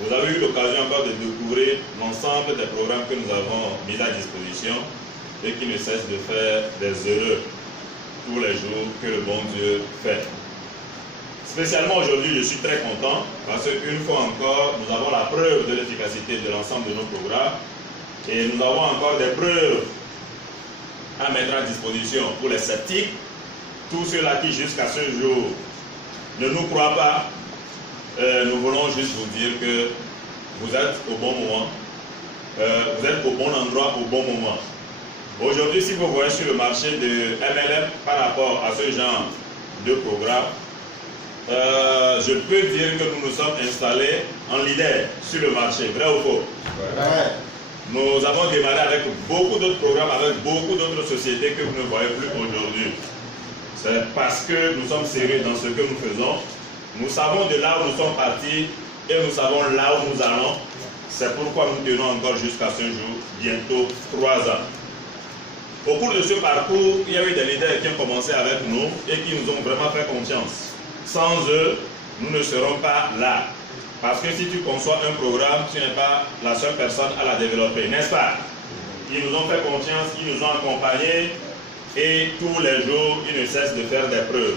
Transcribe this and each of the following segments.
Vous avez eu l'occasion encore de découvrir l'ensemble des programmes que nous avons mis à disposition et qui ne cessent de faire des heureux tous les jours que le bon Dieu fait. Spécialement aujourd'hui, je suis très content parce qu'une fois encore, nous avons la preuve de l'efficacité de l'ensemble de nos programmes et nous avons encore des preuves à mettre à disposition pour les sceptiques, tous ceux-là qui jusqu'à ce jour ne nous croient pas. Nous voulons juste vous dire que vous êtes au bon moment, vous êtes au bon endroit au bon moment. Aujourd'hui, si vous voyez sur le marché de MLM par rapport à ce genre de programme, je peux dire que nous nous sommes installés en leader sur le marché, vrai ou faux? Ouais. Nous avons démarré avec beaucoup d'autres programmes, avec beaucoup d'autres sociétés que vous ne voyez plus aujourd'hui. C'est parce que nous sommes sérieux dans ce que nous faisons. Nous savons de là où nous sommes partis et nous savons là où nous allons. C'est pourquoi nous tenons encore jusqu'à ce jour, bientôt 3 ans. Au cours de ce parcours, il y a eu des leaders qui ont commencé avec nous et qui nous ont vraiment fait confiance. Sans eux, nous ne serons pas là. Parce que si tu conçois un programme, tu n'es pas la seule personne à la développer, n'est-ce pas? Ils nous ont fait confiance, ils nous ont accompagnés et tous les jours, ils ne cessent de faire des preuves.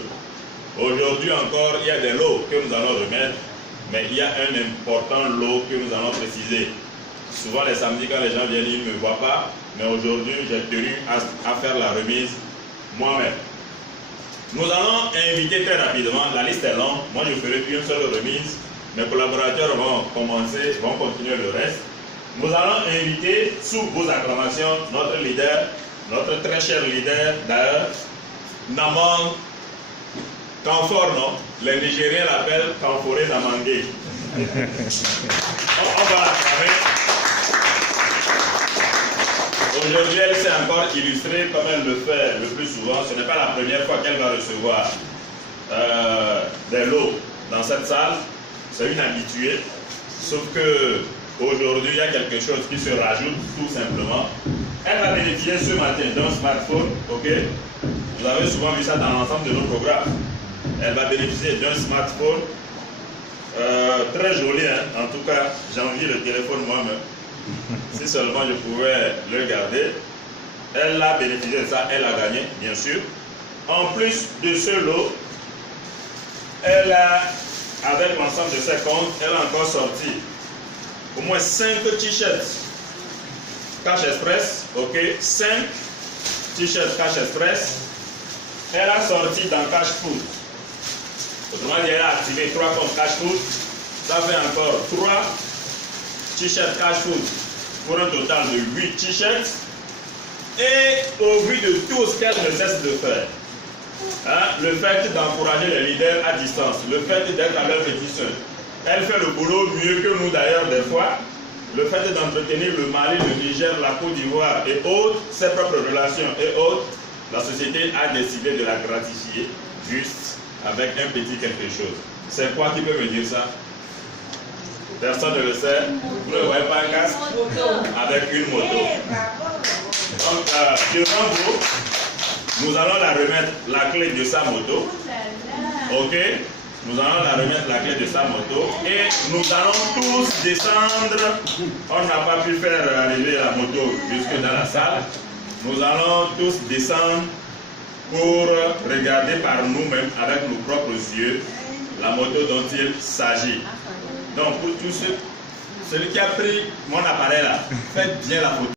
Aujourd'hui encore, il y a des lots que nous allons remettre, mais il y a un important lot que nous allons préciser. Souvent les samedis quand les gens viennent, ils ne me voient pas, mais aujourd'hui j'ai tenu à faire la remise moi-même. Nous allons inviter très rapidement, la liste est longue, moi je ferai une seule remise, mes collaborateurs vont continuer le reste. Nous allons inviter, sous vos acclamations, notre leader, notre très cher leader d'ailleurs, Naman Kanfor, non? Les Nigériens l'appellent Kanforé Namangé. On va l'acclamer. Aujourd'hui, elle s'est encore illustrée comme elle le fait le plus souvent. Ce n'est pas la première fois qu'elle va recevoir des lots dans cette salle. C'est une habituée. Sauf que aujourd'hui, il y a quelque chose qui se rajoute tout simplement. Elle va bénéficier ce matin d'un smartphone. Ok? Vous avez souvent vu ça dans l'ensemble de nos programmes. Elle va bénéficier d'un smartphone très joli, hein? En tout cas, j'ai envie le téléphone moi-même. Si seulement je pouvais le garder. Elle a bénéficié de ça, elle a gagné, bien sûr. En plus de ce lot, elle a, avec l'ensemble de ses comptes, elle a encore sorti au moins 5 t-shirts Cash Express, ok, 5 t-shirts Cash Express. Elle a sorti dans Cash Food. Autrement dit, elle a activé 3 comptes Cash Food. Ça fait encore 3 t-shirts Cash Food pour un total de 8 t-shirts. Et au vu de tout ce qu'elle ne cesse de faire, hein, le fait d'encourager les leaders à distance, le fait d'être à leur pétition, elle fait le boulot mieux que nous d'ailleurs des fois. Le fait d'entretenir le Mali, le Niger, la Côte d'Ivoire et autres, ses propres relations et autres, la société a décidé de la gratifier juste avec un petit quelque chose. C'est quoi qui peut me dire ça? Personne ne le sait. Vous ne voyez pas un casque? Avec une moto. Donc, devant vous, nous allons la remettre la clé de sa moto. Ok? Nous allons la remettre la clé de sa moto et nous allons tous descendre. On n'a pas pu faire arriver la moto jusque dans la salle. Nous allons tous descendre pour regarder par nous-mêmes avec nos propres yeux la moto dont il s'agit. Donc pour tous ceux, celui qui a pris mon appareil là, faites bien la photo.